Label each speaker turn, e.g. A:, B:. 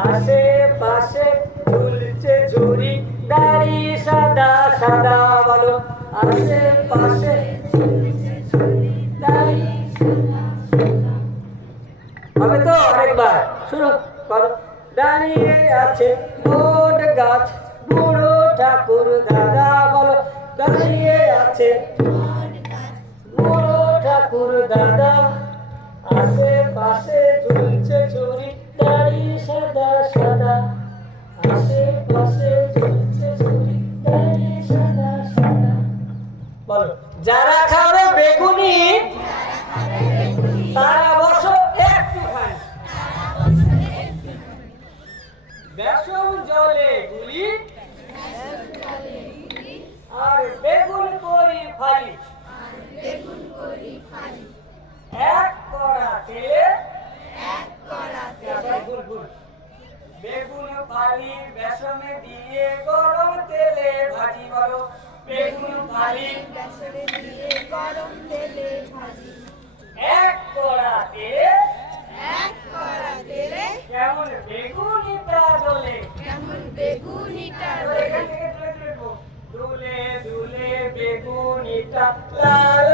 A: আশেপাশে ঝুলছে ঝুরি দাড়ি সাদা সাদা বলো। আশেপাশে হবে তো আরেকবার? শুরু করো দাঁড়িয়ে আছে বোট গাছ, বুড়ো ঠাকুর দাদা বলো। দাঁড়িয়ে আছে বুড়ো ঠাকুর দাদা। আশেপাশে ঝুলছে ঝুড়ি যারা খাবে বেগুনি তারা বসো একটুখানি বেসন জলে গুলি আর বেগুন করি ফালি এক কড়া তেলে ভুল, ভুল। বেগুন ফালি বেসনে দিয়ে গরম তেলে ভাজি বলো। বেগুন ফালি
B: গরম তেলে ভাজি।
A: এক কড়া তেলে
B: এক কড়া তেলে
A: কেমন বেগুনিটা দোলে
B: কেমন বেগুনিটা
A: এবার এখান থেকে তুলে তুলবো। দুলে দুলে বেগুনিটা লাল